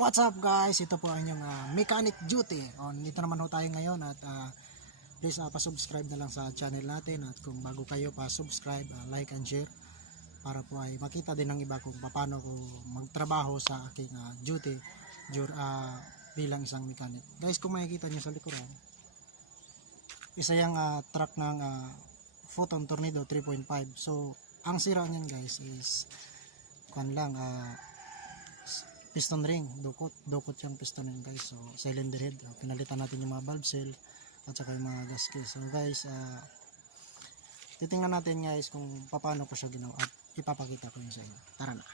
What's up guys? Ito po ang inyong mechanic duty. Dito naman ho tayo ngayon at please pa-subscribe na lang sa channel natin at kung bago kayo pa-subscribe, like and share para po ay makita din ng iba kung paano ko magtrabaho sa aking duty bilang isang mechanic. Guys, kung makikita nyo sa likuran, isa yung truck ng Foton Tornado 3.5. So, ang sira niyan guys is piston ring, dukot yung piston ring guys. So cylinder head, pinalitan natin yung mga valve seal at saka yung mga gasket. So guys, titingnan natin guys kung paano ko siya ginawa at ipapakita ko yun sa inyo. Tara na.